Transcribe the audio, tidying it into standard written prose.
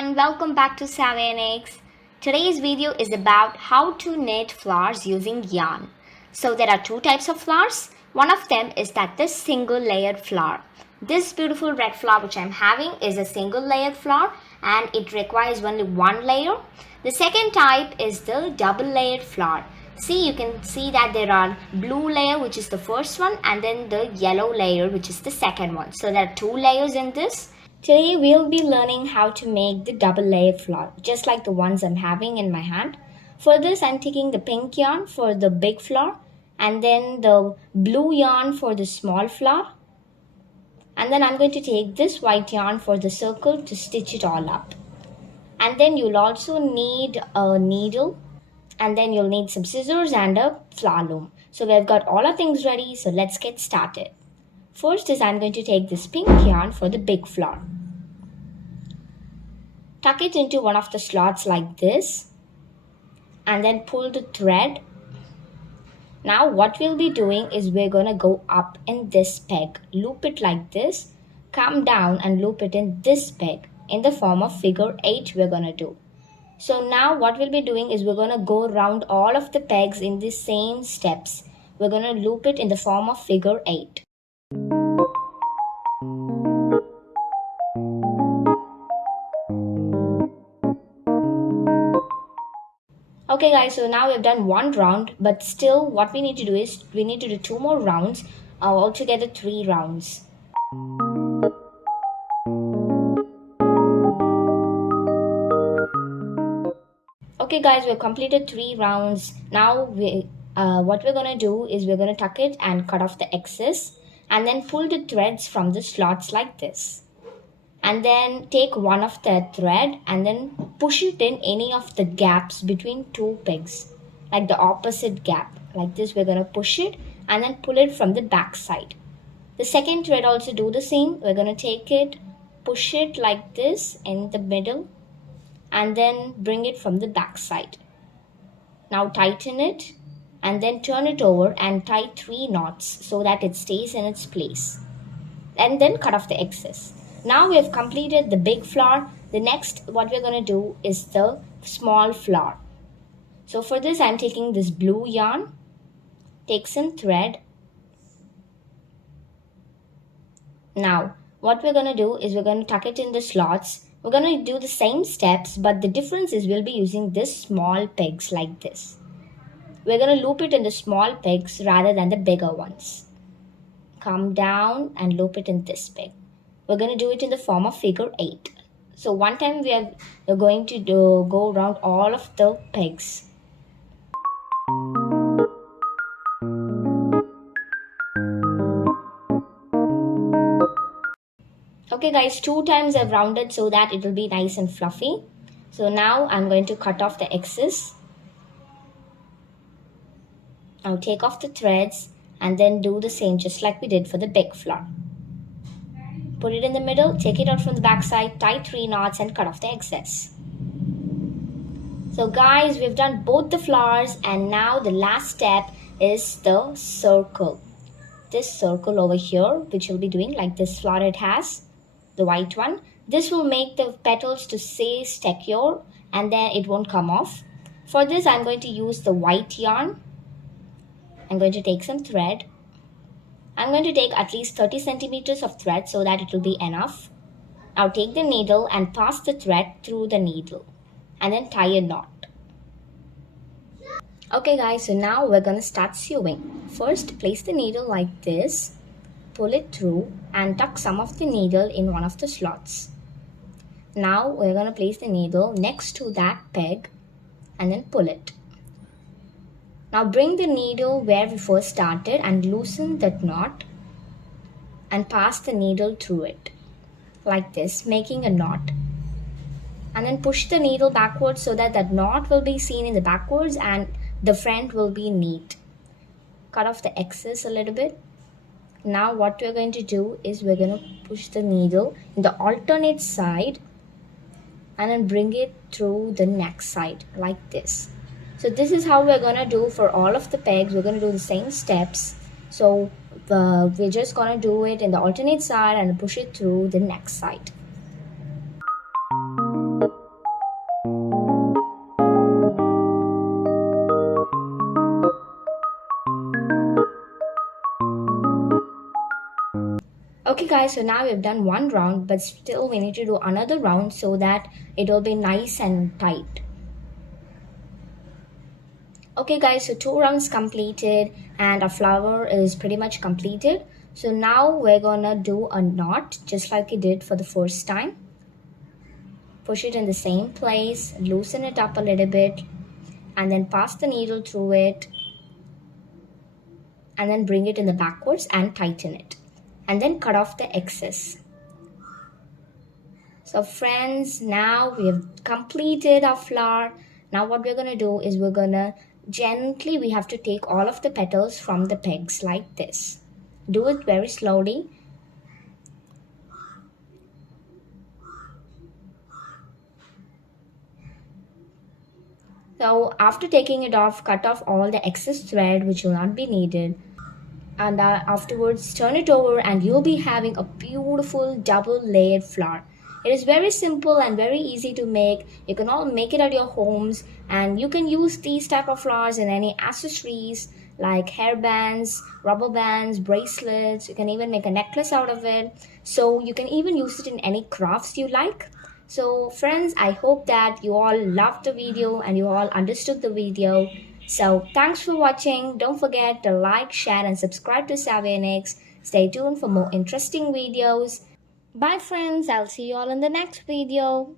everyone, welcome back to Inikz. Today's video is about how to knit flowers using yarn. So there are two types of flowers. One of them is this single layered flower. This beautiful red flower which I'm having is a single layered flower and it requires only one layer. The second type is the double layered flower. See, you can see that there are blue layer which is the first one and then the yellow layer which is the second one. So there are two layers in this. Today we'll be learning how to make the double layer flower just like the ones I'm having in my hand. For this I'm taking the pink yarn for the big flower and then the blue yarn for the small flower. And then I'm going to take this white yarn for the circle to stitch it all up. And then you'll also need a needle and then you'll need some scissors and a flower loom. So we've got all our things ready, so let's get started. First is I'm going to take this pink yarn for the big flower. Tuck it into one of the slots like this and then pull the thread. Now what we'll be doing is we're going to go up in this peg, loop it like this, come down and loop it in this peg in the form of figure 8 we're going to do. So now what we'll be doing is we're going to go around all of the pegs in the same steps. We're going to loop it in the form of figure 8. Okay guys, so now we've done one round, but still what we need to do is we need to do two more rounds, altogether 3 rounds. Okay guys, we've completed 3 rounds. Now what we're going to do is we're going to tuck it and cut off the excess and then pull the threads from the slots like this. And then take one of that thread and then push it in any of the gaps between two pegs, like the opposite gap. Like this, we're going to push it and then pull it from the back side. The second thread also do the same. We're going to take it, push it like this in the middle and then bring it from the back side. Now tighten it and then turn it over and tie 3 knots so that it stays in its place. And then cut off the excess. Now we have completed the big flower. The next what we're going to do is the small flower. So for this I'm taking this blue yarn, take some thread. Now what we're going to do is we're going to tuck it in the slots. We're going to do the same steps, but the difference is we'll be using this small pegs like this. We're going to loop it in the small pegs rather than the bigger ones. Come down and loop it in this peg. We're going to do it in the form of figure 8. So one time we're going to go around all of the pegs. Okay guys, 2 times I've rounded so that it will be nice and fluffy. So now I'm going to cut off the excess. Now take off the threads and then do the same just like we did for the big flower. Put it in the middle, take it out from the back side, tie 3 knots and cut off the excess. So guys, we've done both the flowers and now the last step is the circle. This circle over here, which we'll be doing like this flower it has, the white one. This will make the petals to stay secure and then it won't come off. For this, I'm going to use the white yarn. I'm going to take some thread. I'm going to take at least 30 centimeters of thread so that it will be enough. Now take the needle and pass the thread through the needle and then tie a knot. Okay guys, so now we're going to start sewing. First, place the needle like this, pull it through and tuck some of the needle in one of the slots. Now we're going to place the needle next to that peg and then pull it. Now bring the needle where we first started and loosen that knot and pass the needle through it like this, making a knot. And then push the needle backwards so that that knot will be seen in the backwards and the front will be neat. Cut off the excess a little bit. Now what we're going to do is we're going to push the needle in the alternate side and then bring it through the next side like this. So this is how we're going to do for all of the pegs. We're going to do the same steps. So we're just going to do it in the alternate side and push it through the next side. Okay guys, so now we've done one round, but still we need to do another round so that it will be nice and tight. Okay guys, so 2 rounds completed and our flower is pretty much completed. So now we're gonna do a knot just like we did for the first time. Push it in the same place, loosen it up a little bit, and then pass the needle through it, and then bring it in the backwards and tighten it, and then cut off the excess. So friends, now we have completed our flower. Now what we're gonna do is we're gonna gently, we have to take all of the petals from the pegs like this. Do it very slowly. So after taking it off, cut off all the excess thread which will not be needed, and afterwards turn it over and you'll be having a beautiful double layered flower. It is very simple and very easy to make. You can all make it at your homes, and you can use these type of flowers in any accessories like hair bands, rubber bands, bracelets. You can even make a necklace out of it. So you can even use it in any crafts you like. So friends, I hope that you all loved the video and you all understood the video. So thanks for watching. Don't forget to like, share and subscribe to Inikz. Stay tuned for more interesting videos. Bye friends, I'll see you all in the next video.